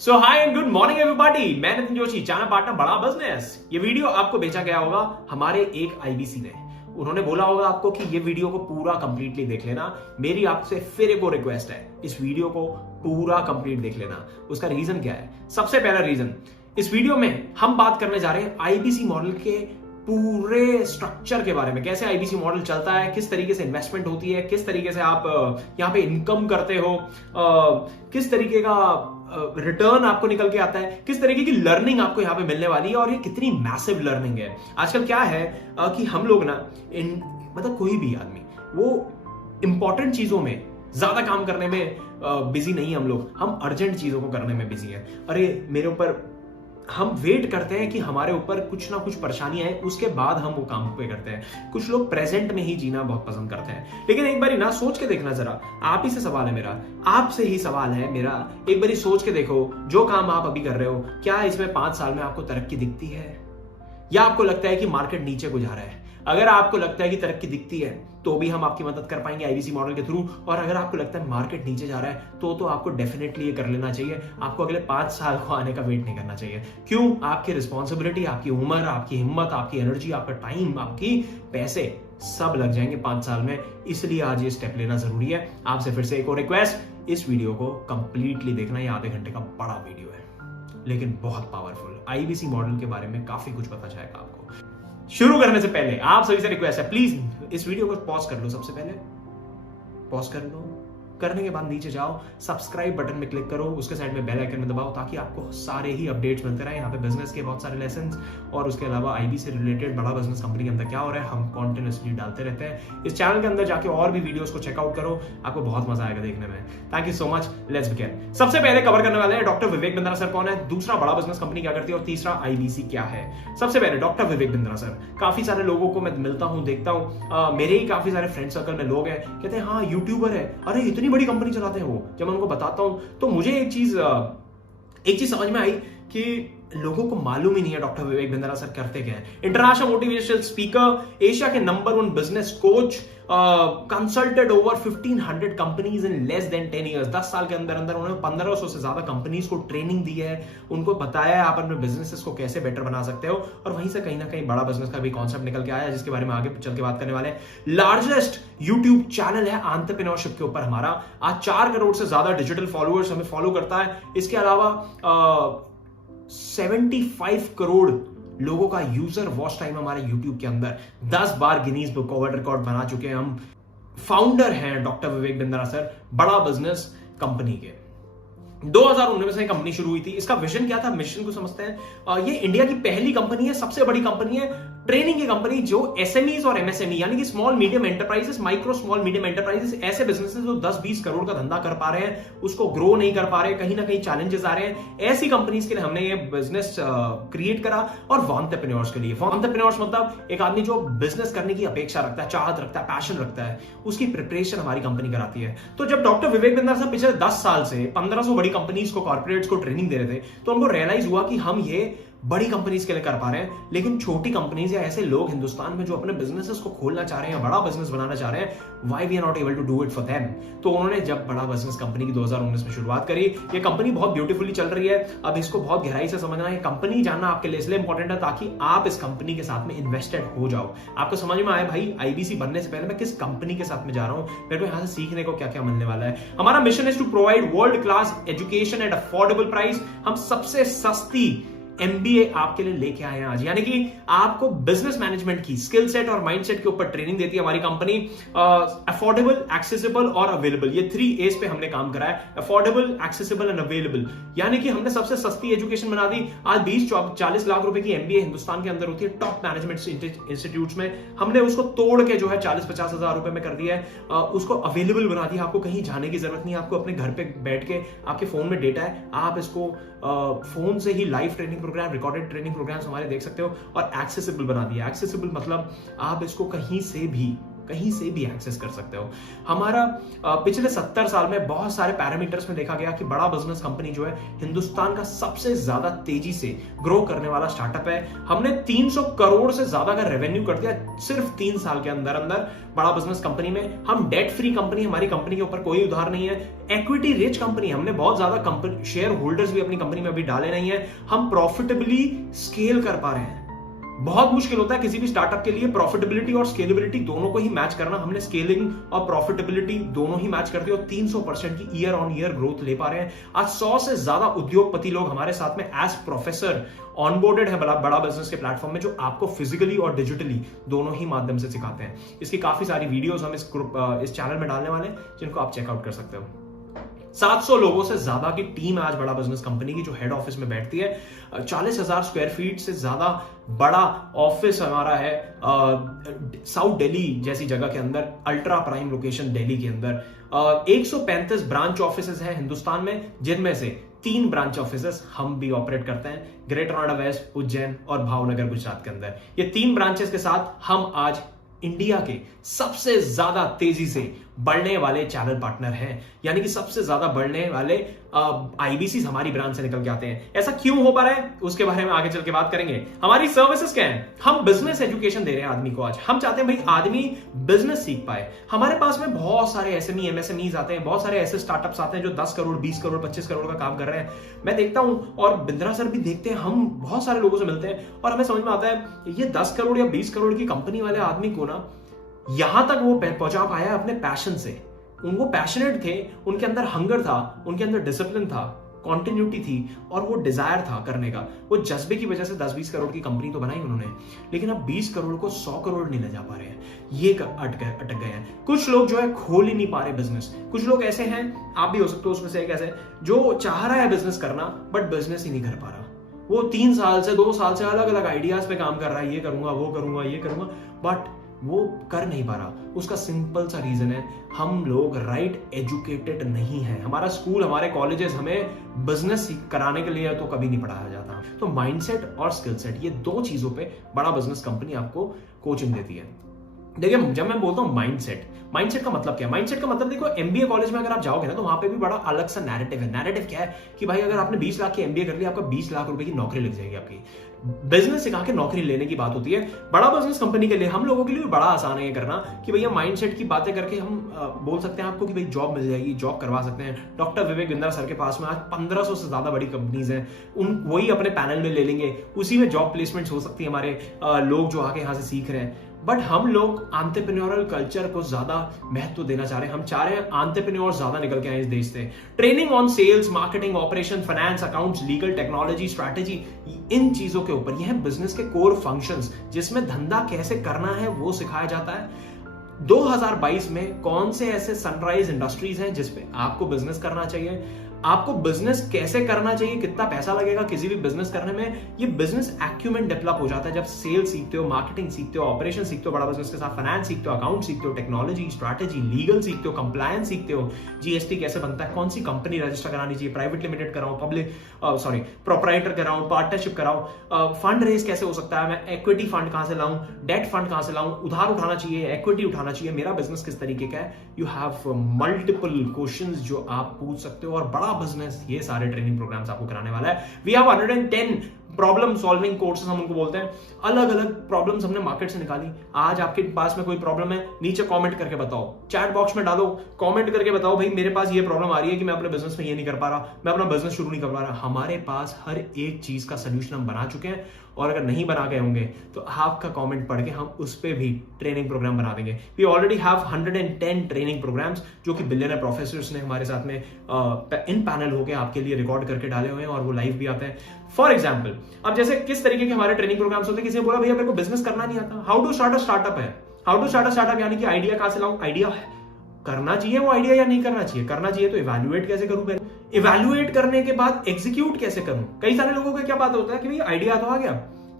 So high and good morning everybody, मैं Nitin Joshi, channel partner बड़ा business. ये वीडियो आपको भेजा गया होगा हमारे एक आईबीसी ने। उन्होंने बोला होगा आपको कि ये वीडियो को पूरा कंप्लीटली देख लेना। मेरी आपसे फिर एक और रिक्वेस्ट है, इस वीडियो को पूरा कंप्लीट देख लेना। उसका रीजन क्या है? सबसे पहला रीजन, इस वीडियो में हम बात करने जा रहे हैं आईबीसी मॉडल के पूरे स्ट्रक्चर के बारे में। कैसे आईबीसी मॉडल चलता है, किस तरीके से इन्वेस्टमेंट होती है, किस तरीके से आप यहाँ पे इनकम करते हो, किस तरीके का रिटर्न आपको निकल के आता है, किस तरीके की लर्निंग आपको यहाँ पे मिलने वाली है और ये कितनी मैसिव लर्निंग है। आजकल क्या है कि हम लोग ना मतलब कोई भी आदमी वो इंपॉर्टेंट चीजों में ज्यादा काम करने में बिजी नहीं है। हम अर्जेंट चीजों को करने में बिजी है। अरे मेरे ऊपर, हम वेट करते हैं कि हमारे ऊपर कुछ ना कुछ परेशानी आए, उसके बाद हम वो काम पे करते हैं। कुछ लोग प्रेजेंट में ही जीना बहुत पसंद करते हैं। लेकिन एक बारी ना सोच के देखना जरा, आप ही से सवाल है मेरा, आपसे ही सवाल है मेरा, एक बारी सोच के देखो, जो काम आप अभी कर रहे हो, क्या इसमें 5 साल में आपको तरक्की दिखती है या आपको लगता है कि मार्केट नीचे को जा रहा है? अगर आपको लगता है कि तरक्की दिखती है तो भी हम आपकी मदद कर पाएंगे आईबीसी मॉडल के थ्रू। और अगर आपको लगता है मार्केट नीचे जा रहा है तो आपको डेफिनेटली ये कर लेना चाहिए। आपको अगले 5 साल को आने का वेट नहीं करना चाहिए। क्यों? आपकी रिस्पॉन्सिबिलिटी, आपकी उम्र, आपकी हिम्मत, आपकी एनर्जी, आपका टाइम, आपकी पैसे सब लग जाएंगे 5 साल में। इसलिए आज ये स्टेप लेना जरूरी है। आपसे फिर से एक और रिक्वेस्ट, इस वीडियो को कंप्लीटली देखना। ये आधे घंटे का बड़ा वीडियो है लेकिन बहुत पावरफुल। आईबीसी मॉडल के बारे में काफी कुछ पता चलेगा आपको। शुरू करने से पहले आप सभी से रिक्वेस्ट है, प्लीज इस वीडियो को पॉज कर लो। सबसे पहले पॉज कर लो। करने के बाद नीचे जाओ, सब्सक्राइब बटन में क्लिक करो, उसके साइड में बेल आइकन में दबाओ ताकि आपको सारे ही अपडेट्स मिलते रहे। यहाँ पे बिजनेस के बहुत सारे लेसन्स और उसके अलावा आईबी से रिलेटेड बड़ा बिजनेस कंपनी के अंदर क्या हो रहा है, हम कॉन्टिन्यूसली डालते रहते हैं। इस चैनल के अंदर जाके और भी वीडियोस को चेकआउट करो, आपको बहुत मजा आएगा देखने में। Thank you so much. Let's begin. सबसे पहले कवर करने वाले हैं डॉक्टर विवेक बिंद्रा सर कौन है, दूसरा बड़ा बिजनेस कंपनी क्या करती है और तीसरा आईबीसी क्या है। सबसे पहले डॉक्टर विवेक बिंद्रा सर, काफी सारे लोगों को मैं मिलता हूँ, देखता हूँ, मेरे ही काफी सारे फ्रेंड सर्कल में लोग हैं, कहते हैं हाँ यूट्यूबर है, अरे इतनी बड़ी कंपनी चलाते हैं वो। जब मैं उनको बताता हूं तो मुझे एक चीज समझ में आई कि लोगों को मालूम ही नहीं है डॉक्टर विवेक बिंद्रा सर करते क्या है। इंटरनेशनल मोटिवेशनल स्पीकर, एशिया के number 1 business coach, consulted over 1500 companies in less than 10 years. 10 साल के अंदर उन्होंने 1500 से ज्यादा कंपनीज को ट्रेनिंग दी है, उनको बताया है आप अपने बिजनेसेस को कैसे बेटर बना सकते हो। और वहीं से कहीं ना कहीं बड़ा बिजनेस का भी कॉन्सेप्ट निकल के आया जिसके बारे में आगे चल के बात करने वाले हैं। लार्जेस्ट यूट्यूब चैनल है एंटरप्रेन्योरशिप के ऊपर हमारा। आज 4 करोड़ से ज्यादा डिजिटल फॉलोअर्स हमें फॉलो करता है। इसके अलावा 75 करोड़ लोगों का यूजर वॉच टाइम हमारे YouTube के अंदर, 10 बार गिनीज बुक वर्ल्ड रिकॉर्ड बना चुके हैं हम। फाउंडर हैं डॉक्टर विवेक बिंद्रा सर बड़ा बिजनेस कंपनी के। 2019 में कंपनी शुरू हुई थी। इसका विजन क्या था, मिशन को समझते हैं। ये इंडिया की पहली कंपनी है, सबसे बड़ी कंपनी है, ट्रेनिंग की कंपनी जो एसएमईज और एमएसएमई यानी कि small medium enterprises, micro small medium enterprises, ऐसे बिजनेसेस जो 10-20 करोड़ का धंधा कर पा रहे हैं, उसको ग्रो नहीं कर पा रहे, कहीं ना कहीं चैलेंजेस आ रहे हैं, ऐसी कंपनीज के लिए हमने ये बिजनेस क्रिएट करा। और एंटरप्रेन्योर्स के लिए, एंटरप्रेन्योर्स मतलब एक आदमी जो बिजनेस करने की अपेक्षा रखता है, चाहत रखता है, पैशन रखता है, उसकी प्रिपरेशन हमारी कंपनी कराती है। तो जब डॉक्टर विवेक बिंद्रा सर पिछले 10 साल से 1500 बड़ी कंपनीज को, कॉर्पोरेट्स को ट्रेनिंग दे रहे थे, तो उनको रियलाइज हुआ कि हम ये बड़ी कंपनीज के लिए कर पा रहे हैं, लेकिन छोटी कंपनीज या ऐसे लोग हिंदुस्तान में जो अपने बिजनेसेस को खोलना चाह रहे हैं, बड़ा बिजनेस बनाना चाह रहे हैं, why we are not able to do it for them. तो उन्होंने जब बड़ा बिजनेस कंपनी की 2019 में शुरुआत करी, ये कंपनी बहुत ब्यूटीफुली चल रही है। अब इसको बहुत गहराई से समझना है। कंपनी जानना आपके लिए इसलिए इंपॉर्टेंट है ताकि आप इस कंपनी के साथ में इन्वेस्टेड हो जाओ। आपको समझ में आए भाई आईबीसी बनने से पहले मैं किस कंपनी के साथ में जा रहा हूं, मेरे को यहां से सीखने को क्या क्या मिलने वाला है। हमारा mission is to provide world class education at affordable price. हम सबसे सस्ती एमबीए आपके लिए लेके आए हैं आज, यानी कि आपको बिजनेस मैनेजमेंट की स्किल सेट और माइंडसेट के ऊपर ट्रेनिंग देती है हमारी कंपनी। अफोर्डेबल, एक्सेसिबल और अवेलेबल, ये 3 A's पे हमने काम करा है। अफोर्डेबल, एक्सेसिबल एंड अवेलेबल, यानी कि हमने सबसे सस्ती एजुकेशन बना दी। आज 20-40 लाख रुपए की एमबीए हिंदुस्तान के अंदर होती है टॉप मैनेजमेंट इंस्टीट्यूट्स में। हमने उसको तोड़ के जो है 40-50 हजार रुपए में कर दिया है, उसको अवेलेबल बना दिया। आपको कहीं जाने की जरूरत नहीं है, आपको अपने घर पे बैठ के आपके फोन में डेटा है, आप इसको फोन से ही live training program, recorded training programs हमारे देख सकते हो। और एक्सेसिबल बना दिया। एक्सेसिबल मतलब आप इसको कहीं से भी कहीं से भी एक्सेस कर सकते हो। हमारा पिछले 70 साल में बहुत सारे पैरामीटर्स में देखा गया कि बड़ा बिजनेस कंपनी जो है हिंदुस्तान का सबसे ज्यादा तेजी से ग्रो करने वाला स्टार्टअप है। हमने 300 करोड़ से ज्यादा का रेवेन्यू कर दिया सिर्फ 3 साल के अंदर अंदर बड़ा बिजनेस कंपनी में। हम डेट फ्री कंपनी, हमारी कंपनी के ऊपर कोई उधार नहीं है। इक्विटी रिच कंपनी, हमने बहुत ज्यादा शेयर होल्डर्स भी अपनी कंपनी में अभी डाले नहीं है। हम प्रॉफिटेबली स्केल कर पा रहे हैं। बहुत मुश्किल होता है किसी भी स्टार्टअप के लिए प्रॉफिटेबिलिटी और स्केलेबिलिटी दोनों को ही मैच करना। हमने स्केलिंग और प्रॉफिटेबिलिटी दोनों ही मैच करती है और 300% की ईयर ऑन ईयर ग्रोथ ले पा रहे हैं। आज 100 से ज्यादा उद्योगपति लोग हमारे साथ में एज प्रोफेसर ऑनबोर्डेड है बड़ा बिजनेस के प्लेटफॉर्म में, जो आपको फिजिकली और डिजिटली दोनों ही माध्यम से सिखाते हैं। इसकी काफी सारी वीडियोस हम इस चैनल में डालने वाले हैं, जिनको आप चेकआउट कर सकते हो। 700 लोगों से ज्यादा की टीम आज बड़ा बिजनेस कंपनी की जो हेड ऑफिस में बैठती है। 40,000 स्क्वायर फीट से ज्यादा बड़ा ऑफिस हमारा है साउथ दिल्ली जैसी जगह के अंदर, अल्ट्रा प्राइम लोकेशन दिल्ली के अंदर। 135 ब्रांच ऑफिसेस हैं हिंदुस्तान में, जिनमें से 3 ब्रांच ऑफिसेस हम भी ऑपरेट करते हैं, ग्रेटर नोएडा वेस्ट, उज्जैन और भावनगर गुजरात के अंदर। ये 3 ब्रांचेस के साथ हम आज इंडिया के सबसे ज्यादा तेजी से बढ़ने वाले चैनल पार्टनर हैं, यानी कि सबसे ज्यादा बढ़ने वाले आईबीसी हमारी ब्रांच से निकल के आते हैं। ऐसा क्यों हो पा रहा है उसके बारे में आगे चल के बात करेंगे। हमारी सर्विसेज क्या है? हम बिजनेस एजुकेशन दे रहे हैं आदमी को। आज हम चाहते हैं भाई आदमी बिजनेस सीख पाए। हमारे पास में बहुत सारे एसएमई एमएसएमईज आते हैं, बहुत सारे ऐसे स्टार्टअप्स आते हैं जो 10 करोड़ 20 करोड़ 25 करोड़ का काम कर रहे हैं। मैं देखता हूं और बिंद्रा सर भी देखते हैं, हम बहुत सारे लोगों से मिलते हैं और हमें समझ में आता है ये 10 करोड़ या 20 करोड़ की कंपनी वाले आदमी को ना यहां तक वो पहुंचा पाया अपने पैशन से। उनको पैशनेट थे, उनके अंदर हंगर था, उनके अंदर डिसिप्लिन था, कॉन्टिन्यूटी थी और वो डिजायर था करने का। वो जज्बे की वजह से 10-20 करोड़ की कंपनी तो बनाई उन्होंने, लेकिन अब 20 करोड़ को 100 करोड़ नहीं ले जा पा रहे हैं। ये अटक गए हैं। कुछ लोग जो है खोल ही नहीं पा रहे बिजनेस। कुछ लोग ऐसे हैं, आप भी हो सकते हो उसमें से एक ऐसे, जो चाह रहा है बिजनेस करना बट बिजनेस ही नहीं कर पा रहा। वो 3 साल से 2 साल से अलग अलग आइडियाज पे काम कर रहा है, ये करूंगा वो करूंगा ये करूंगा, बट वो कर नहीं पा रहा। उसका सिंपल सा रीजन है, हम लोग राइट एजुकेटेड नहीं है। हमारा स्कूल, हमारे कॉलेजेस हमें बिजनेस कराने के लिए तो कभी नहीं पढ़ाया जाता। तो माइंडसेट और स्किल सेट, ये 2 चीजों पे बड़ा बिजनेस कंपनी आपको कोचिंग देती है। देखिए, जब मैं बोलता हूं माइंडसेट का मतलब क्या है? माइंडसेट का मतलब देखो, एमबीए कॉलेज में अगर आप जाओगे ना तो वहां पे भी बड़ा अलग सा नैरेटिव है। नैरेटिव क्या है कि भाई अगर आपने 20 लाख की एमबीए कर लिया, आपका 20 लाख रुपए की नौकरी लग जाएगी आपकी। बिजनेस सिखा के नौकरी लेने की बात होती है। बड़ा बिजनेस कंपनी के लिए, हम लोगों के लिए भी बड़ा आसान है ये करना कि भैया माइंडसेट की बातें करके हम बोल सकते हैं आपको कि भाई जॉब मिल जाएगी, जॉब करवा सकते हैं। डॉक्टर विवेक बिंद्रा सर के पास में आज 1500 से ज्यादा बड़ी कंपनीज हैं, वही अपने पैनल में ले लेंगे, उसी में जॉब प्लेसमेंट हो सकती है हमारे लोग जो आके यहाँ से सीख रहे हैं। बट हम लोग एंटरप्रेन्योरल कल्चर को ज्यादा महत्व देना चाह रहे हैं। हम चाह रहे हैं एंटरप्रेन्योर ज्यादा निकल के आए इस देश से। Training on sales, marketing, operation, finance, accounts, legal, technology, strategy, इन चीजों के ऊपर, यह बिजनेस के कोर फंक्शंस जिसमें धंधा कैसे करना है वो सिखाया जाता है। 2022 में कौन से ऐसे सनराइज इंडस्ट्रीज हैं जिसपे आपको बिजनेस करना चाहिए, आपको बिजनेस कैसे करना चाहिए, कितना पैसा लगेगा किसी भी बिजनेस करने में। ये बिजनेस एक्यूमेंट डेवलप हो जाता है जब सेल्स सीखते हो, मार्केटिंग सीखते हो, ऑपरेशन सीखते हो बड़ा बिजनेस के साथ, फाइनेंस सीखते हो, अकाउंट सीखते हो, टेक्नोलॉजी, स्ट्रैटेजी, लीगल सीखते हो, कंप्लायंस सीखते हो, जीएसटी कैसे बनता है, कौन सी कंपनी रजिस्टर करानी चाहिए, प्राइवेट लिमिटेड कराऊं, प्रोप्राइटर कराऊं, पार्टनरशिप कराऊं, फंड रेज कैसे हो सकता है, मैं इक्विटी फंड कहां से लाऊं, डेट फंड कहां से लाऊं, उधार उठाना चाहिए, इक्विटी उठाना चाहिए, मेरा बिजनेस किस तरीके का है। यू हैव मल्टीपल क्वेश्चंस जो आप पूछ सकते हो और बड़ा बिजनेस ये सारे ट्रेनिंग प्रोग्राम्स आपको कराने वाला है। We have 110 problem solving courses, हम उनको बोलते हैं। अलग अलग प्रॉब्लम्स हमने मार्केट से निकाली। आज आपके पास में कोई प्रॉब्लम है, नीचे कमेंट करके बताओ, चैट बॉक्स में डालो, कमेंट करके बताओ भाई मेरे पास ये प्रॉब्लम आ रही है कि मैं अपने बिजनेस में ये नहीं कर पा रहा, मैं अपना बिजनेस शुरू नहीं कर पा रहा। हमारे पास हर एक चीज का सोल्यूशन हम बना चुके हैं और अगर नहीं बना गए होंगे तो आपका कमेंट पढ़ के हम उस पर भी ट्रेनिंग प्रोग्राम बना देंगे। We already have 110 training programs जो कि बिलियनर प्रोफेसर्स ने हमारे साथ में इन पैनल होकर आपके लिए रिकॉर्ड करके डाले हुए हैं और वो लाइव भी आते हैं। फॉर एग्जाम्पल, अब जैसे किस तरीके के हमारे ट्रेनिंग प्रोग्राम्स होते हैं, किसी ने बोला भैया मेरे को बिजनेस करना नहीं आता, how to start a startup है। How to start a startup यानी कि आइडिया कहां से लाऊं, आइडिया करना चाहिए वो आइडिया या नहीं करना चाहिए, करना चाहिए तो इवैल्यूएट कैसे करूं, पहले इवैल्यूएट करने के बाद एग्जीक्यूट कैसे करूं। कई सारे लोगों का क्या बात होता है कि भाई आइडिया तो आ गया,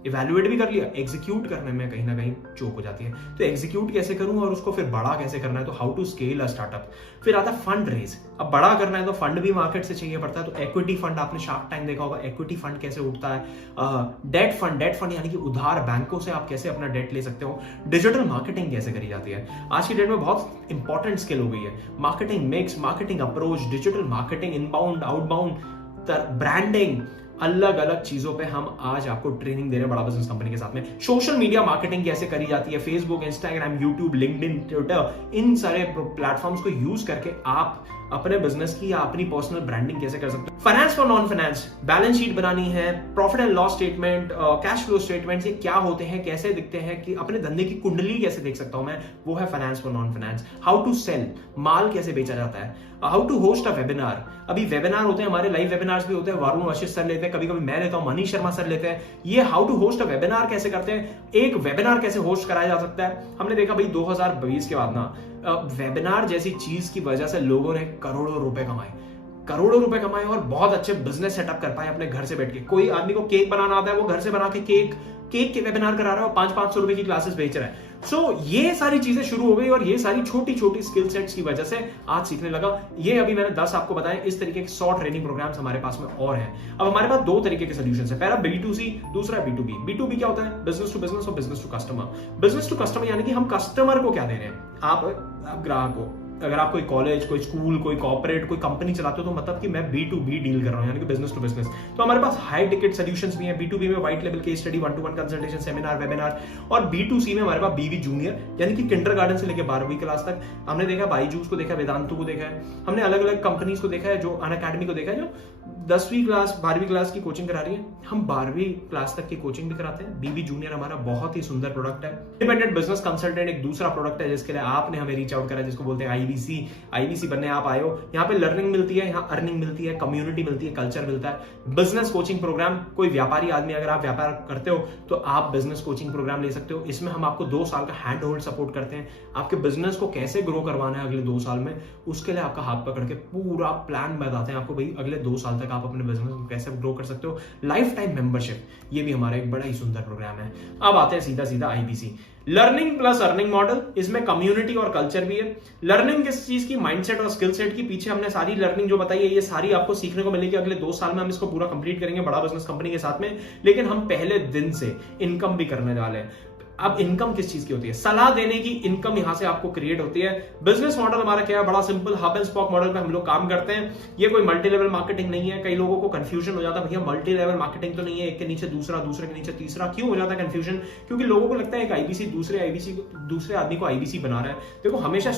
इवैल्यूएट भी कर लिया, एग्जीक्यूट करने में कहीं ना कहीं चूक हो जाती है। तो एग्जीक्यूट कैसे करूं और उसको फिर बड़ा कैसे करना है, तो how to scale a startup. फिर आता है फंड रेज। अब बड़ा करना है तो फंड भी मार्केट से चाहिए पड़ता है, तो इक्विटी फंड, आपने शार्क टैंक देखा होगा, इक्विटी फंड कैसे उठता है। डेट फंड यानी कि उधार बैंकों से आप कैसे अपना डेट ले सकते हो। डिजिटल मार्केटिंग कैसे करी जाती है, आज की डेट में बहुत इंपॉर्टेंट स्किल हो गई है। Marketing mix, marketing approach, digital marketing, inbound outbound, branding, अलग अलग चीजों पे हम आज आपको ट्रेनिंग दे रहे हैं बड़ा बिजनेस कंपनी के साथ में। सोशल मीडिया मार्केटिंग कैसे करी जाती है, Facebook, Instagram, YouTube, LinkedIn, Twitter, इन सारे प्लेटफॉर्म्स को यूज करके आप अपने बिजनेस की या अपनी पर्सनल ब्रांडिंग कैसे कर सकते हो। Finance for non finance, balance sheet बनानी है, profit and loss statement, cash flow statement, ये क्या होते हैं, कैसे दिखते हैं, कि अपने धंधे की कुंडली कैसे देख सकता हूं मैं, वो है finance for non finance. How to sell, माल कैसे बेचा जाता है। How to host a webinar, अभी वेबिनार होते हैं हमारे, लाइव वेबिनार्स भी होते हैं, वरुण वशिष्ठ सर लेते हैं, कभी कभी मैं लेता हूं, मनीष शर्मा सर लेते हैं। ये how to host a webinar कैसे करते हैं, एक वेबिनार कैसे होस्ट कराया जा सकता है। हमने देखा भाई 2020 के बाद ना वेबिनार जैसी चीज की वजह से लोगों ने करोड़ों रुपए कमाए और बहुत अच्छे बिजनेस सेटअप कर पाए अपने घर से बैठ के। कोई आदमी को केक बनाना आता है, वो घर से बना के केक के वेबिनार करा रहा है और 500-500 रुपए की क्लासेस बेच रहा है। सो ये सारी चीजें शुरू हो गई और ये सारी छोटी छोटी स्किल सेट्स की वजह से आज सीखने लगा। ये अभी मैंने 10 आपको बताए, इस तरीके के 100 ट्रेनिंग प्रोग्राम्स हमारे पास में और हैं। अब हमारे पास 2 तरीके के सॉल्यूशंस है, पहला B2C, दूसरा B2B। B2B क्या होता है, बिजनेस टू बिजनेस और business to customer. Business to customer यानी कि हम कस्टमर को क्या दे रहे हैं, आप ग्राहक को। अगर आप कोई कॉलेज, कोई स्कूल, कोई कॉर्पोरेट, कोई कंपनी चलाते हो तो मतलब कि मैं B2B डील कर रहा हूं, यानी कि बिजनेस टू बिजनेस। तो हमारे पास हाई टिकट सॉल्यूशंस भी हैं। B2B में white level case study, 1-to-1 consultation, seminar, webinar. और B2C में हमारे पास BB जूनियर, यानी कि किंडरगार्टन से लेकर 12वीं क्लास तक। हमने देखा बाईजूस को देखा, वेदांतु को देखा है, हमने अलग अलग कंपनीज को देखा है, जो अनअकैडमी को देखा है, जो 10वीं क्लास 12वीं क्लास की कोचिंग करा रही है। हम 12वीं क्लास तक की कोचिंग भी कराते हैं। BB जूनियर हमारा बहुत ही सुंदर प्रोडक्ट है। इंडिपेंडेंट बिजनेस कंसल्टेंट एक दूसरा प्रोडक्ट है जिसके लिए आपने हमें रीच आउट करा, जिसको बोलते हैं IBC बनने आप आए हो। यहाँ पे लर्निंग मिलती है, यहाँ अर्निंग मिलती है, कम्युनिटी मिलती है, कल्चर मिलता है। बिजनेस कोचिंग प्रोग्राम, कोई व्यापारी आदमी, अगर आप व्यापार करते हो तो आप बिजनेस कोचिंग प्रोग्राम ले सकते हो। इसमें हम आपको 2 साल का हैंड होल्ड सपोर्ट करते हैं। आपके बिजनेस को कैसे ग्रो करवाना है अगले 2 साल में, उसके लिए आपका हाथ पकड़ के पूरा प्लान बताते हैं आपको, भाई अगले 2 साल तक आप अपने बिजनेस को कैसे ग्रो कर सकते हो। लाइफ टाइम मेंबरशिप, ये भी हमारा एक बड़ा ही सुंदर प्रोग्राम है। अब आते हैं सीधा सीधा IBC, learning plus earning model. इसमें कम्युनिटी और कल्चर भी है। लर्निंग किस चीज की, माइंडसेट और स्किल सेट की। पीछे हमने सारी लर्निंग जो बताई है, ये सारी आपको सीखने को मिलेगी। अगले 2 साल में हम इसको पूरा कंप्लीट करेंगे बड़ा बिजनेस कंपनी के साथ में। लेकिन हम पहले दिन से इनकम भी करने वाले हैं। अब इनकम किस चीज की होती है, सलाह देने की इनकम यहां से आपको क्रिएट होती है। बिजनेस मॉडल हमारा क्या है, बड़ा simple, hub and spoke model पे हम लोग काम करते हैं। ये कोई मल्टी लेवल मार्केटिंग नहीं है। कई लोगों को कंफ्यूजन हो जाता है, भैया मल्टी लेवल मार्केटिंग तो नहीं है, एक के नीचे दूसरा, दूसरे के नीचे तीसरा। क्यों हो जाता है कंफ्यूजन, क्योंकि लोगों को लगता है एक IBC दूसरे आदमी को IBC बना रहा है। देखो हमेशा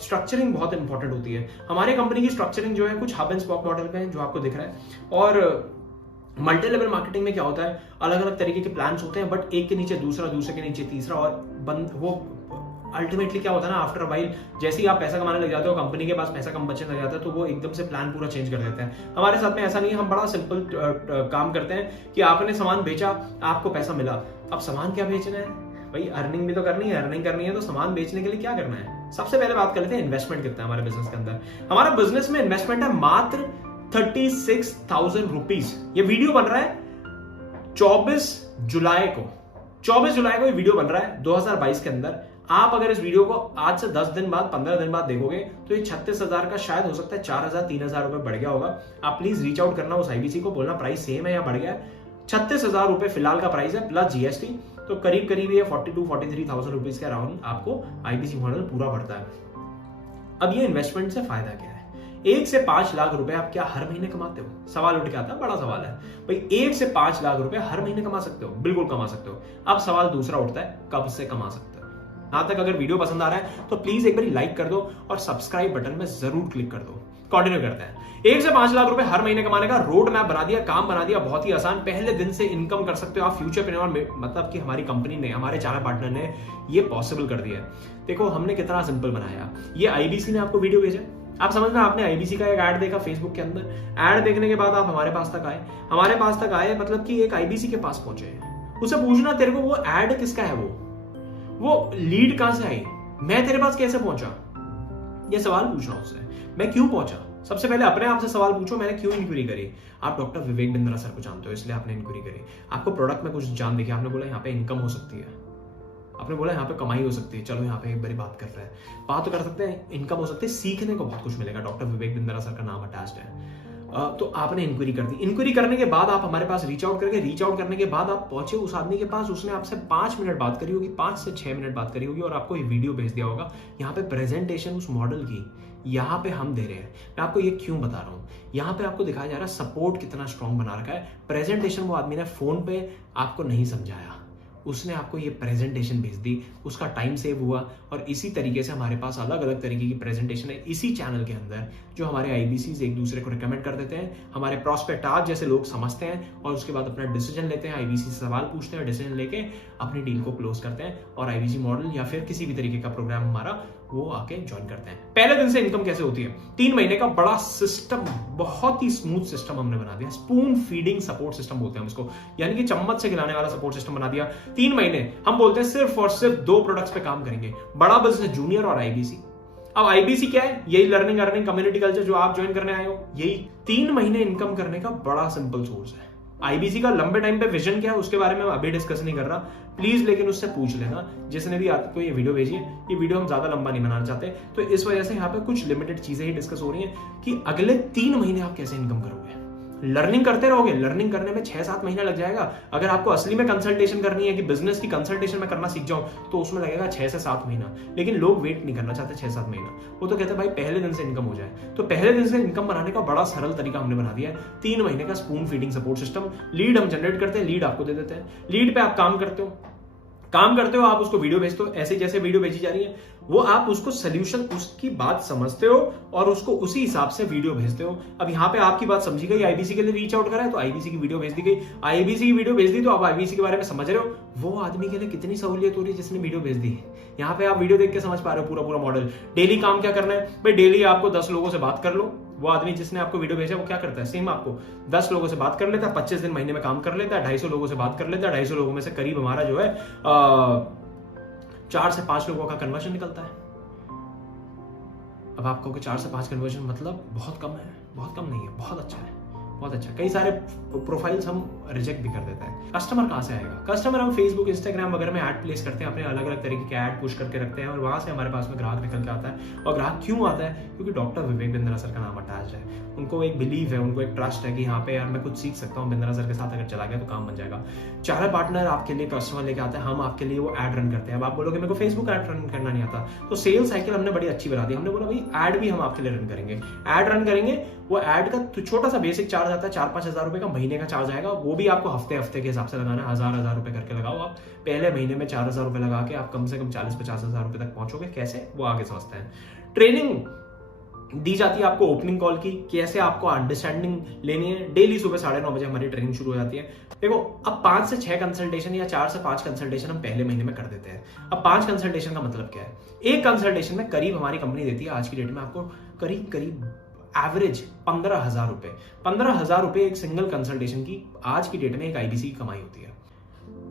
स्ट्रक्चरिंग बहुत इंपॉर्टेंट होती है। हमारे कंपनी की स्ट्रक्चरिंग जो है कुछ हब एंड स्पॉक मॉडल पे है, जो आपको दिख रहा है। और मल्टी लेवल मार्केटिंग में क्या होता है, अलग अलग तरीके के प्लान्स होते हैं, बट एक के नीचे दूसरा, दूसरे के नीचे तीसरा। और वो अल्टीमेटली क्या होता है ना, आफ्टर वाइल जैसे ही आप पैसा कमाने लग जाते हो, कंपनी के पास पैसा कम बचने लग जाता है, तो वो एकदम से प्लान पूरा चेंज कर देते हैं। हमारे साथ में ऐसा नहीं है, हम बड़ा सिंपल काम करते हैं कि आपने सामान बेचा, आपको पैसा मिला। अब सामान क्या बेचना है भाई, अर्निंग भी तो करनी है। अर्निंग करनी है तो सामान बेचने के लिए क्या करना है। सबसे पहले बात कर लेते हैं इन्वेस्टमेंट कितना है हमारे बिजनेस के अंदर। हमारा बिजनेस में इन्वेस्टमेंट है मात्र 36,000 रुपीज। ये वीडियो बन रहा है 24 जुलाई को ये वीडियो बन रहा है 2022 के अंदर। आप अगर इस वीडियो को आज से 10 दिन बाद, 15 दिन बाद देखोगे तो ये 36,000 का शायद हो सकता है 4,000 3,000 रुपए बढ़ गया होगा। आप प्लीज रीच आउट करना उस IBC को, बोलना प्राइस सेम है या बढ़ गया है। 36,000 रुपए फिलहाल का प्राइस है प्लस GST, तो करीब करीब ये 42-43,000 रुपीज के अराउंड आपको IBC मॉडल पूरा पड़ता है। अब ये इन्वेस्टमेंट से फायदा क्या है, 1 से 5 लाख रुपए आप क्या हर महीने कमाते हो? सवाल उठ के आता है, बड़ा सवाल है भाई। 1 से 5 लाख रुपए हर महीने कमा सकते हो? बिल्कुल कमा सकते हो। अब सवाल दूसरा उठता है, कब से कमा सकते हो? यहां तक अगर वीडियो पसंद आ रहा है तो प्लीज एक बार लाइक कर दो और सब्सक्राइब बटन में जरूर क्लिक कर दो। कंटिन्यू करते हैं। 1 से 5 लाख रुपए हर महीने कमाने का रोड मैप बना दिया, काम बना दिया, बहुत ही आसान। पहले दिन से इनकम कर सकते हो आप। फ्यूचरप्रेन्योर मतलब कि हमारी कंपनी ने, हमारे चैनल पार्टनर ने ये पॉसिबल कर दिया है। देखो हमने कितना सिंपल बनाया। ये IBC ने आपको वीडियो भेजा, आप समझना, आपने IBC का एक ऐड देखा फेसबुक के अंदर, ऐड देखने के बाद आप हमारे पास तक आए मतलब कि एक IBC के पास पहुंचे। उसे पूछना तेरे को वो ऐड किसका है, वो लीड कहां से आई, मैं तेरे पास कैसे पहुंचा, ये सवाल पूछना उससे। मैं क्यों पहुंचा, सबसे पहले अपने आप से सवाल पूछो, मैंने क्यों इंक्वायरी करी। आप डॉक्टर विवेक बिंद्रा सर को जानते हो, इसलिए आपने इंक्वायरी करी। आपको प्रोडक्ट में कुछ जान देखी, आपने बोला यहाँ पे इनकम हो सकती है, आपने बोला यहाँ पे कमाई हो सकती है, चलो यहाँ पे एक बारी बात कर रहे हैं, बात तो कर सकते हैं, इनकम हो सकती है, सीखने को बहुत कुछ मिलेगा, डॉक्टर विवेक बिंद्रा सर का नाम अटैच्ड है। तो आपने इंक्वायरी कर दी। इंक्वायरी करने के बाद आप हमारे पास रीच आउट करने के बाद आप पहुंचे उस आदमी के पास, उसने आपसे 5 मिनट बात करी होगी, 5 से 6 मिनट बात करी होगी और आपको ये वीडियो भेज दिया होगा। यहाँ पे प्रेजेंटेशन उस मॉडल की यहाँ पे हम दे रहे हैं। मैं आपको ये क्यों बता रहा हूँ, यहाँ पे आपको दिखाया जा रहा है सपोर्ट कितना स्ट्रॉन्ग बना रखा है। प्रेजेंटेशन वो आदमी ने फोन पे आपको नहीं समझाया, उसने आपको ये प्रेजेंटेशन भेज दी, उसका टाइम सेव हुआ। और इसी तरीके से हमारे पास अलग अलग तरीके की प्रेजेंटेशन है इसी चैनल के अंदर, जो हमारे आईबीसीज एक दूसरे को रिकमेंड कर देते हैं, हमारे प्रॉस्पेक्ट आज जैसे लोग समझते हैं और उसके बाद अपना डिसीजन लेते हैं, आईबीसी से सवाल पूछते हैं, डिसीजन लेके अपनी डील को क्लोज करते हैं और आईबीसी मॉडल या फिर किसी भी तरीके का प्रोग्राम हमारा वो आके ज्वाइन करते हैं। पहले दिन से इनकम कैसे होती है, 3 महीने का बड़ा सिस्टम, बहुत ही स्मूथ सिस्टम हमने बना दिया। स्पून फीडिंग सपोर्ट सिस्टम बोलते हैं हम इसको, यानी कि चम्मच से खिलाने वाला सपोर्ट सिस्टम बना दिया। 3 महीने हम बोलते हैं सिर्फ और सिर्फ 2 प्रोडक्ट्स पे काम करेंगे, बड़ा बिजनेस जूनियर और आईबीसी। अब आईबीसी क्या है, यही लर्निंग अर्निंग कम्युनिटी कल्चर जो आप ज्वाइन करने आए हो, यही 3 महीने इनकम करने का बड़ा सिंपल सोर्स है। आईबीसी का लंबे टाइम पे विजन क्या है उसके बारे में मैं अभी डिस्कस नहीं कर रहा, प्लीज लेकिन उससे पूछ लेना जिसने भी आपको ये वीडियो भेजी है। ये वीडियो हम ज्यादा लंबा नहीं बनाना चाहते, तो इस वजह से यहाँ पे कुछ लिमिटेड चीजें ही डिस्कस हो रही हैं कि अगले 3 महीने आप कैसे इनकम करोगे। लर्निंग करते रहोगे, लर्निंग करने में 6-7 महीना लग जाएगा। अगर आपको असली में कंसल्टेशन करनी है कि बिजनेस की कंसल्टेशन में करना सीख जाओ, तो उसमें लगेगा 6 से 7 महीना। लेकिन लोग वेट नहीं करना चाहते 6-7 महीना, वो तो कहते हैं भाई पहले दिन से इनकम हो जाए। तो पहले दिन से इनकम बनाने का बड़ा सरल तरीका हमने बना दिया है, 3 महीने का spoon feeding support system. Lead हम जनरेट करते हैं, लीड आपको दे देते हैं, लीड पे आप काम करते हो, आप उसको वीडियो भेजते हो, ऐसे जैसे वीडियो भेजी जा रही है वो आप उसको सोल्यूशन, उसकी बात समझते हो और उसको उसी हिसाब से वीडियो भेजते हो। अब यहाँ पे आपकी बात समझी गई, आईबीसी के लिए रीच आउट करा है तो आईबीसी की वीडियो भेज दी गई, आईबीसी की वीडियो भेज दी तो आप आईबीसी के बारे में समझ रहे हो। वो आदमी के लिए कितनी सहूलियत हो रही है जिसने वीडियो भेज दी है। यहाँ पे आप वीडियो देख के समझ पा रहे हो पूरा मॉडल। डेली काम क्या करना है भाई, डेली आपको 10 लोगों से बात कर लो। वो आदमी जिसने आपको वीडियो भेजा वो क्या करता है, सेम आपको 10 लोगों से बात कर लेता है, 25 दिन महीने में काम कर लेता है, 250 लोगों से बात कर लेता है। 250 लोगों में से करीब हमारा जो है 4 से 5 लोगों का कन्वर्जन निकलता है। अब आप कहोगे 4 से 5 कन्वर्जन मतलब बहुत कम है, बहुत कम नहीं है, बहुत अच्छा है, बहुत अच्छा। कई सारे प्रोफाइल्स हम रिजेक्ट भी कर देते हैं। कस्टमर कहाँ से आएगा, कस्टमर हम फेसबुक इंस्टाग्राम वगैरह में ऐड प्लेस करते हैं, अपने अलग अलग तरीके के ऐड पुश करके रखते हैं और वहां से हमारे पास में ग्राहक निकल के आता है। और ग्राहक क्यों आता है, क्योंकि डॉक्टर विवेक बिंद्रा सर का नाम अटैच है। उनको एक बिलीव है, उनको एक ट्रस्ट है कि यहाँ पे यार मैं कुछ सीख सकता हूँ, बिंद्रा सर के साथ अगर चला गया तो काम बन जाएगा। चैनल पार्टनर आपके लिए कस्टमर लेके आता है, हम आपके लिए वो ऐड रन करते हैं। अब आप बोलोगे मेरे को फेसबुक ऐड रन करना नहीं आता, तो सेल्स साइकिल हमने बड़ी अच्छी बना दी। हमने बोला भाई ऐड भी हम आपके लिए रन करेंगे, ऐड रन करेंगे। वो ऐड का छोटा सा बेसिक चार्ज आता है, 4-5 हजार रुपए का महीने का चार्ज आएगा। वो भी आपको हफ्ते के हिसाब से लगाना है, 1000 रुपए करके लगाओ। आप पहले महीने में 4000 रुपए लगा के आप कम से कम 40-50 हजार रुपए तक पहुंचोगे। कैसे, वो आगे समझते हैं। ट्रेनिंग दी जाती है आपको ओपनिंग कॉल की, कैसे आपको अंडरस्टैंडिंग लेनी है। डेली सुबह 9:30 बजे हमारी ट्रेनिंग शुरू हो जाती है। देखो अब 5 से 6 कंसल्टेशन या 4 से 5 कंसल्टेशन हम पहले महीने में कर देते हैं। अब 5 कंसल्टेशन का मतलब क्या है, एक कंसल्टेशन में करीब हमारी कंपनी देती है आज की डेट में आपको करीब एवरेज 15,000 रुपए। 15,000 रुपए एक सिंगल कंसल्टेशन की आज की डेट में एक आईबीसी की कमाई होती है।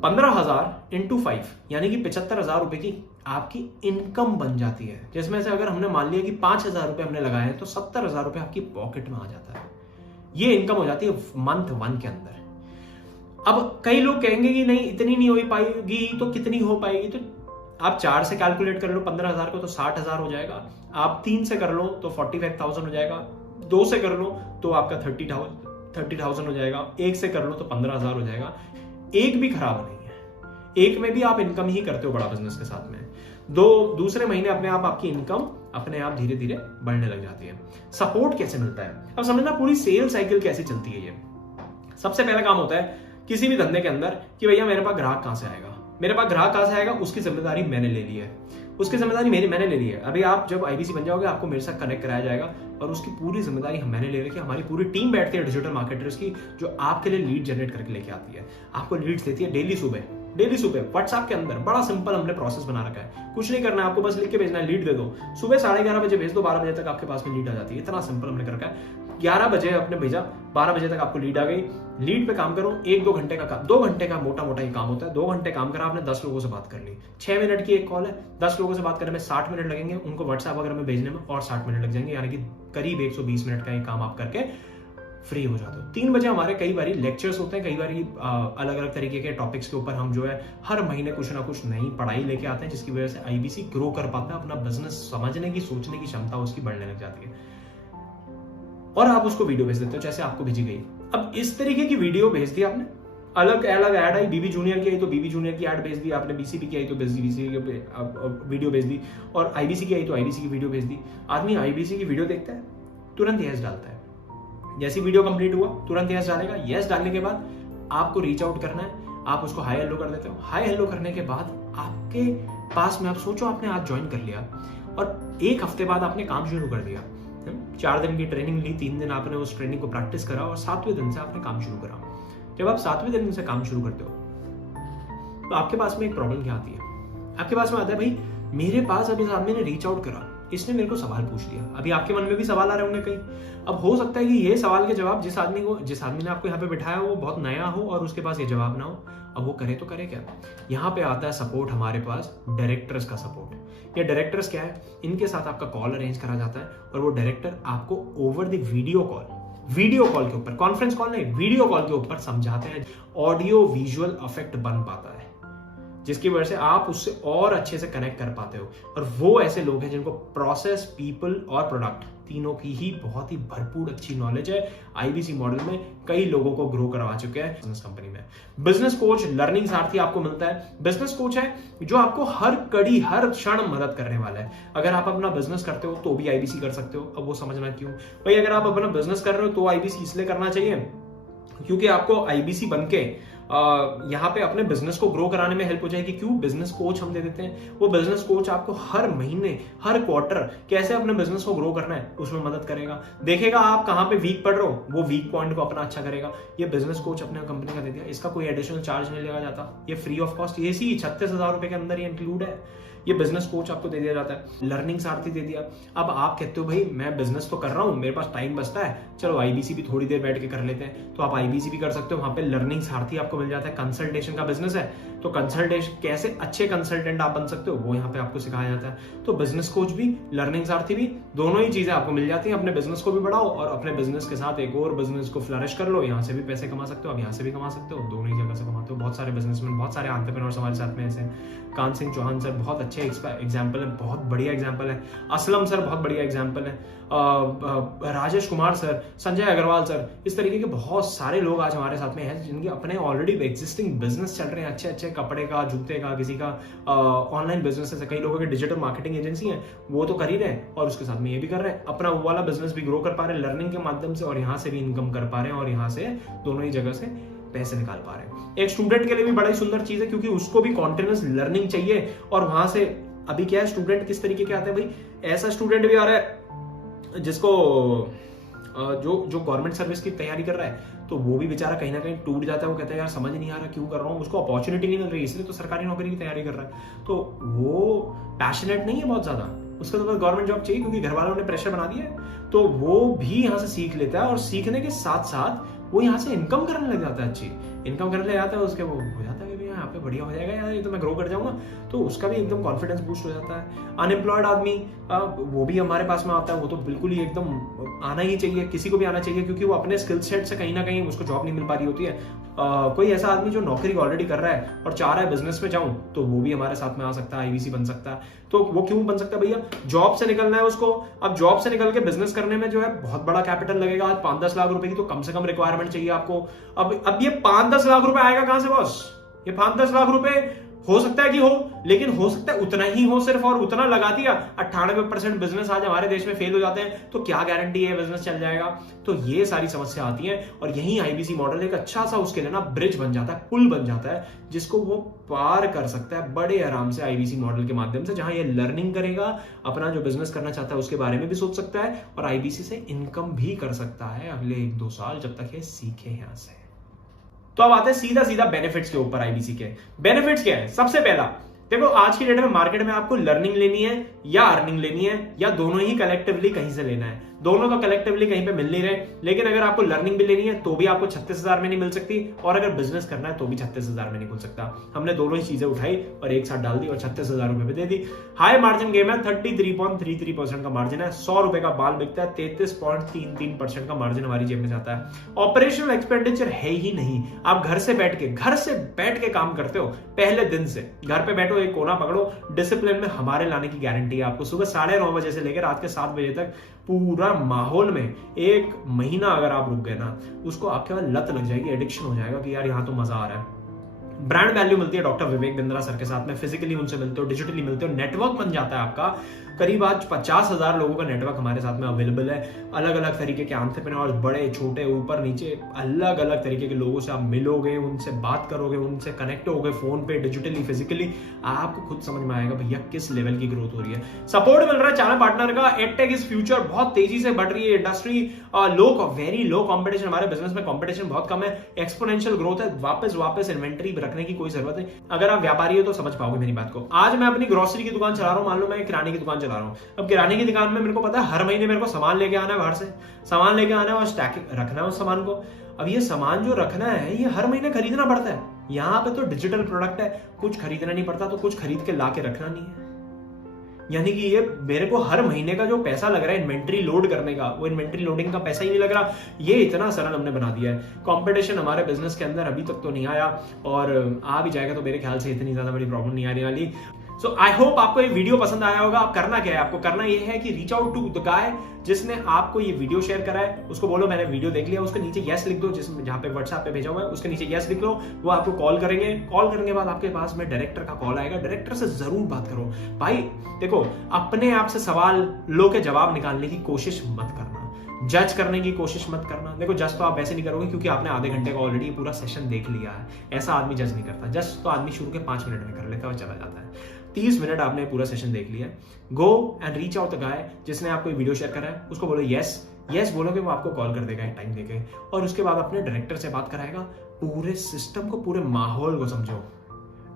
15,000 इंटू 5 यानी कि 75,000 रुपए की आपकी इनकम बन जाती है, जिसमें से अगर हमने मान लिया कि 5,000 रुपए हमने लगाए तो 70,000 रुपए आपकी पॉकेट में आ जाता है। ये इनकम हो जाती है मंथ 1 के अंदर। अब कई लोग कहेंगे कि नहीं इतनी नहीं हो पाएगी, तो कितनी हो पाएगी, तो आप 4 से कैलकुलेट कर लो 15,000 को तो 60,000 हो जाएगा। आप 3 से कर लो तो 45,000 हो जाएगा। 2 से कर लो तो आपका 30,000 हो जाएगा। 1 से कर लो तो 15,000 हो जाएगा। एक भी खराब नहीं है, एक में भी आप इनकम ही करते हो बड़ा बिजनेस के साथ में। दूसरे महीने अपने आप आपकी इनकम अपने आप धीरे धीरे बढ़ने लग जाती है। सपोर्ट कैसे मिलता है, अब समझना पूरी सेल साइकिल कैसे चलती है। ये सबसे पहला काम होता है किसी भी धंधे के अंदर कि भैया मेरे पास ग्राहक कहां से आएगा, मेरे पास ग्राहक कहां से आएगा, उसकी जिम्मेदारी मैंने ले ली है, उसकी जिम्मेदारी मैंने ले ली है। अभी आप जब आईबीसी बन जाओगे आपको मेरे साथ कनेक्ट कराया जाएगा और उसकी पूरी जिम्मेदारी मैंने ले रखी है। हमारी पूरी टीम बैठती है डिजिटल मार्केटर्स की, जो आपके लिए लीड जनरेट करके लेके आती है। आपको लीड्स देती है डेली सुबह डेली सुबह व्हाट्सएप के अंदर बड़ा सिंपल हमने प्रोसेस बना रखा है, कुछ नहीं करना है आपको, बस लिख के भेजना है, लीड दे दो, सुबह 11:30 बजे भेज दो, 12 बजे तक आपके पास में लीड आ जाती है। इतना सिंपल हमने कर रखा है। 11 बजे आपने भेजा, 12 बजे तक आपको लीड आ गई, लीड पे काम करो। 1-2 घंटे का काम, 2 घंटे का मोटा मोटा ही काम होता है। 2 घंटे काम करा आपने, 10 लोगों से बात कर ली, 6 मिनट की एक कॉल है, 10 लोगों से बात करने में 60 मिनट लगेंगे, उनको व्हाट्सएप वगैरह में भेजने में और 60 मिनट लग जाएंगे, यानी कि करीब 120 मिनट का ये काम आप करके फ्री हो जाते हो। 3 बजे हमारे कई बारी लेक्चर्स होते हैं, कई बारी अलग अलग तरीके के टॉपिक्स के ऊपर हम जो है हर महीने कुछ ना कुछ नई पढ़ाई लेके आते हैं, जिसकी वजह से आईबीसी ग्रो कर पाता है, अपना बिजनेस समझने की, सोचने की क्षमता उसकी बढ़ने लग जाती है, और आप उसको वीडियो भेज देते हो जैसे आपको भेजी गई। अब इस तरीके की वीडियो भेज दी आपने, अलग अलग ऐड आई, बीबी जूनियर की आई तो बीबी जूनियर की ऐड भेज दी आपने, बीसीपी की आई तो बीसीपी की वीडियो भेज दी, और आईबीसी की आई तो आईबीसी की वीडियो भेज दी। आदमी आईबीसी की वीडियो देखता है, तुरंत यस डालता है, जैसी वीडियो कंप्लीट हुआ तुरंत यस डालेगा। यस डालने के बाद आपको रीच आउट करना है, आप उसको हाई हेलो कर देते हो। हाई हेलो करने के बाद आपके पास में, आप सोचो आपने आज ज्वाइन कर लिया और 1 हफ्ते बाद आपने काम शुरू कर दिया, 4 दिन की ट्रेनिंग ली, 3 दिन आपने उस ट्रेनिंग को प्रैक्टिस करा और 7वें दिन से आपने काम शुरू करा। जब आप 7वें दिन से काम शुरू करते हो तो आपके पास में एक प्रॉब्लम क्या आती है? आपके पास में आता है, भाई मेरे पास अभी इस आदमी ने रीच आउट करा, इसने मेरे को सवाल पूछ लिया। अभी आपके मन में भी सवाल आ रहे होंगे कई। अब हो सकता है कि ये सवाल के जवाब जिस आदमी ने आपको यहाँ पे बिठाया वो बहुत नया हो और उसके पास ये जवाब ना हो। अब वो करे तो करे क्या? यहाँ पे आता है सपोर्ट, हमारे पास डायरेक्टर्स का सपोर्ट। ये डायरेक्टर्स क्या है? इनके साथ आपका कॉल अरेंज करा जाता है और वो डायरेक्टर आपको ओवर द वीडियो कॉल के ऊपर, कॉन्फ्रेंस कॉल नहीं, वीडियो कॉल के ऊपर समझाते हैं। ऑडियो विजुअल इफेक्ट बन पाता है, जिसकी वजह से आप उससे और अच्छे से कनेक्ट कर पाते हो। और वो ऐसे लोग हैं जिनको प्रोसेस, पीपल और प्रोडक्ट तीनों की ही बहुत ही भरपूर अच्छी नॉलेज है। आईबीसी मॉडल में कई लोगों को ग्रो करवा चुके हैं बिजनेस कंपनी में। बिजनेस कोच, लर्निंग सारथी आपको मिलता है। बिजनेस कोच है जो आपको हर कड़ी, हर क्षण मदद करने वाला है। अगर आप अपना बिजनेस करते हो तो भी आईबीसी कर सकते हो। अब वो समझना क्यों भाई, अगर आप अपना बिजनेस कर रहे हो तो आईबीसी इसलिए करना चाहिए क्योंकि आपको आईबीसी बनके यहाँ पे अपने बिजनेस को ग्रो कराने में हेल्प हो जाएगी। क्यों? बिजनेस कोच हम दे देते हैं। वो बिजनेस कोच आपको हर महीने, हर क्वार्टर कैसे अपने बिजनेस को ग्रो करना है उसमें मदद करेगा। देखेगा आप कहाँ पे वीक पड़ रहे हो, वो वीक पॉइंट को अपना अच्छा करेगा। ये बिजनेस कोच अपने कंपनी का दे दिया, इसका कोई एडिशनल चार्ज नहीं लगा जाता, ये फ्री ऑफ कॉस्ट, ये 36,000 रुपए के अंदर ये इंक्लूड है। ये बिजनेस कोच आपको दे दिया जाता है। लर्निंग सारथी दे दिया। अब आप कहते हो भाई मैं बिजनेस तो कर रहा हूं, मेरे पास टाइम बचता है, चलो आईबीसी भी थोड़ी देर बैठ के कर लेते हैं, तो आप आईबीसी भी कर सकते हो। वहां पे लर्निंग सारथी आपको मिल जाता है। कंसल्टेशन का बिजनेस है तो कंसल्टेशन, कैसे अच्छे कंसल्टेंट आप बन सकते हो वो यहाँ पे आपको सिखाया जाता है। तो बिजनेस कोच भी, लर्निंग सारथी भी, दोनों ही चीजें आपको मिल जाती हैं। अपने बिजनेस को भी बढ़ाओ और अपने बिजनेस के साथ एक और बिजनेस को फ्लरिश कर लो। यहाँ से भी पैसे कमा सकते हो, आप यहाँ से भी कमा सकते हो, दोनों ही जगह से कमाते हो। बहुत सारे बिजनेसमैन, बहुत सारे एंटरप्रेन्योर्स हमारे साथ में ऐसे हैं। कान सिंह चौहान सर बहुत अच्छे एग्जाम्पल है, बहुत बढ़िया एग्जाम्पल है। असलम सर बहुत बढ़िया एग्जाम्पल है। राजेश कुमार सर, संजय अग्रवाल सर, इस तरीके के बहुत सारे लोग आज हमारे साथ में हैं जिनके अपने ऑलरेडी एग्जिस्टिंग बिजनेस चल रहे हैं, अच्छे अच्छे कपड़े का, जूते का, किसी का ऑनलाइन बिजनेस है। कई लोगों की डिजिटल मार्केटिंग एजेंसी है, वो तो कर ही रहे हैं और उसके साथ में ये भी कर रहे हैं, अपना वो वाला बिजनेस भी ग्रो कर पा रहे हैं लर्निंग के माध्यम से, और यहाँ से भी इनकम कर पा रहे हैं और यहाँ से दोनों ही जगह से पैसे निकाल पा रहे हैं। एक स्टूडेंट के लिए भी बड़ा ही सुंदर चीज है क्योंकि उसको भी कॉन्टिन्यूअस लर्निंग चाहिए। और वहां से अभी क्या है, स्टूडेंट किस तरीके के आते हैं भाई, ऐसा स्टूडेंट भी आ रहा है जिसको जो गवर्नमेंट सर्विस की तैयारी कर रहा है तो वो भी बेचारा कहीं ना कहीं टूट जाता है। वो कहता है यार समझ नहीं आ रहा क्यों कर रहा हूँ, उसको अपॉर्चुनिटी नहीं मिल रही, इसलिए तो सरकारी नौकरी की तैयारी कर रहा है। तो वो पैशनेट नहीं है बहुत ज्यादा, उसको तो बस गवर्नमेंट जॉब चाहिए क्योंकि घर वालों ने प्रेशर बना दिया है। तो वो भी यहाँ से सीख लेता है और सीखने के साथ साथ वो यहाँ से इनकम करने लग जाता है, अच्छी इनकम करने लग जाता है। उसके वो हो जाता है कि यहाँ पे बढ़िया हो जाएगा यार, ये तो मैं ग्रो कर जाऊंगा, तो उसका भी एकदम कॉन्फिडेंस बूस्ट हो जाता है। अनएम्प्लॉयड आदमी वो भी हमारे पास में आता है, वो तो बिल्कुल ही एकदम आना ही चाहिए, किसी को भी आना चाहिए क्योंकि वो अपने स्किल सेट से कहीं ना कहीं उसको जॉब नहीं मिल पा रही होती है। कोई ऐसा आदमी जो नौकरी ऑलरेडी कर रहा है और चाह रहा है बिजनेस में जाऊं, तो वो भी हमारे साथ में आ सकता है, आईबीसी बन सकता है। तो वो क्यों बन सकता है भैया, जॉब से निकलना है उसको। अब जॉब से निकल के बिजनेस करने में जो है बहुत बड़ा कैपिटल लगेगा, आज 5-10 लाख रुपए की तो कम से कम रिक्वायरमेंट चाहिए आपको। अब ये 5-10 लाख रुपए आएगा कहां से बॉस? ये 5-10 लाख रुपए हो सकता है कि हो, लेकिन हो सकता है उतना ही हो सिर्फ, और उतना लगा दिया। 98% बिजनेस आज हमारे देश में फेल हो जाते हैं, तो क्या गारंटी है बिजनेस चल जाएगा? तो ये सारी समस्या आती है और यही आईबीसी मॉडल एक अच्छा सा उसके लिए ना ब्रिज बन जाता है, पुल बन जाता है, जिसको वो पार कर सकता है बड़े आराम से आईबीसी मॉडल के माध्यम से, जहां ये लर्निंग करेगा, अपना जो बिजनेस करना चाहता है उसके बारे में भी सोच सकता है और आईबीसी से इनकम भी कर सकता है अगले 1-2 साल, जब तक ये सीखे यहां से। तो अब आते हैं सीधा सीधा बेनिफिट्स के ऊपर आईबीसी के। बेनिफिट्स क्या है? सबसे पहला, देखो आज की डेट में मार्केट में आपको लर्निंग लेनी है या अर्निंग लेनी है, या दोनों ही कलेक्टिवली कहीं से लेना है। दोनों तो कलेक्टिवली कहीं पे मिल नहीं रहे, लेकिन अगर आपको लर्निंग भी लेनी है तो भी आपको 36,000 में नहीं मिल सकती, और अगर बिजनेस करना है तो भी 36,000 में नहीं खुल सकता। हमने दोनों ही चीजें उठाई और एक साथ डाल दी और 36,000 रुपए पे दे दी। हाई मार्जिन गेम है, 33.33% का मार्जिन है, 100 रुपए का बाल बिकता है, 33.33% का मार्जिन हमारी जेब में जाता है। ऑपरेशनल एक्सपेंडिचर है ही नहीं, आप घर से बैठ के काम करते हो। पहले दिन से घर पे बैठो, एक कोना पकड़ो, डिसिप्लिन में हमारे लाने की गारंटी है आपको। सुबह 9:30 बजे से लेकर रात के 7 बजे तक पूरा माहौल में 1 महीना अगर आप रुक गए ना, उसको आपके बाद लत लग जाएगी, एडिक्शन हो जाएगा कि यार यहां तो मजा आ रहा है। ब्रांड वैल्यू मिलती है डॉक्टर विवेक बिंद्रा सर के साथ में, फिजिकली उनसे मिलते हो, डिजिटली मिलते हो, नेटवर्क बन जाता है आपका। करीब आज 50,000 लोगों का नेटवर्क हमारे साथ में अवेलेबल है। अलग अलग तरीके के एंटरप्रेन्योर्स, बड़े छोटे ऊपर नीचे अलग अलग तरीके के लोगों से आप मिलोगे, उनसे बात करोगे, उनसे कनेक्ट होगे फोन पे, डिजिटली, फिजिकली। आपको खुद समझ में आएगा भैया किस लेवल की ग्रोथ हो रही है। सपोर्ट मिल रहा है चैनल पार्टनर का। एडटेक इज फ्यूचर, बहुत तेजी से बढ़ रही है इंडस्ट्री, वेरी लो कॉम्पिटिशन, हमारे बिजनेस में कॉम्पिटिशन बहुत कम है, एक्सपोनेंशियल ग्रोथ है। वापस इन्वेंटरी रखने की कोई जरूरत नहीं। अगर आप व्यापारी हो तो समझ पाओगे मेरी बात को। आज मैं अपनी ग्रोसरी की दुकान चला रहा हूं, मान लो मैं किराने की दुकान चला रहा हूं। अब किराने की दुकान में मेरे को पता है हर महीने मेरे को सामान लेके आना है, बाहर से सामान लेके आना है और स्टैक रखना है उस सामान को। अब ये सामान जो रखना है ये हर महीने खरीदना पड़ता है। यहाँ पे तो डिजिटल प्रोडक्ट है, कुछ खरीदना नहीं पड़ता, तो कुछ खरीद के ला के रखना नहीं है। यानी कि ये मेरे को हर महीने का जो पैसा लग रहा है इन्वेंट्री लोड करने का, वो इन्वेंट्री लोडिंग का पैसा ही नहीं लग रहा। ये इतना सरल हमने बना दिया है। कंपटीशन हमारे बिजनेस के अंदर अभी तक तो नहीं आया, और आ भी जाएगा तो मेरे ख्याल से इतनी ज्यादा बड़ी प्रॉब्लम नहीं आने वाली। सो आई होप आपको ये वीडियो पसंद आया होगा। आप करना क्या है, आपको करना ये है कि reach out to the guy जिसने आपको ये वीडियो शेयर करा है, उसको बोलो मैंने वीडियो देख लिया, उसके नीचे यस लिख दो, जिसमें जहां पे व्हाट्सएप पे भेजा हुआ है उसके नीचे यस लिख लो। वो आपको कॉल करेंगे, कॉल करने के बाद आपके पास में डायरेक्टर का कॉल आएगा। डायरेक्टर से जरूर बात करो भाई। देखो, अपने आप से सवाल लो के जवाब निकालने की कोशिश मत करना, जज करने की कोशिश मत करना। देखो, जज तो आप वैसे नहीं करोगे क्योंकि आपने आधे घंटे का ऑलरेडी पूरा सेशन देख लिया है। ऐसा आदमी जज नहीं करता। जज तो आदमी शुरू के 5 मिनट में कर लेता है और चला जाता है। 30 मिनट आपने पूरा सेशन देख लिया। Go and reach out the guy जिसने आपको वीडियो शेयर करा है, उसको बोलो यस बोलोगे, वो आपको कॉल कर देगा एक टाइम देके, और उसके बाद अपने डायरेक्टर से बात कराएगा। पूरे सिस्टम को, पूरे माहौल को समझो।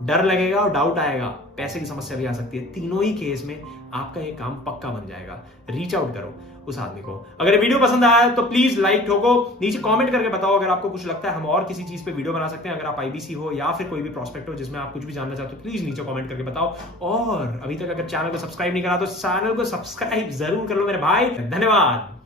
डर लगेगा और डाउट आएगा, पैसे की समस्या भी आ सकती है। तीनों ही केस में आपका ये काम पक्का बन जाएगा। रीच आउट करो उस आदमी को। अगर ये वीडियो पसंद आया है तो प्लीज लाइक ठोको, नीचे कमेंट करके बताओ अगर आपको कुछ लगता है हम और किसी चीज पे वीडियो बना सकते हैं। अगर आप आईबीसी हो या फिर कोई भी प्रोस्पेक्ट हो जिसमें आप कुछ भी जानना चाहते हो, प्लीज नीचे कमेंट करके बताओ। और अभी तक अगर चैनल को सब्सक्राइब नहीं करा तो चैनल को सब्सक्राइब जरूर कर लो मेरे भाई। धन्यवाद।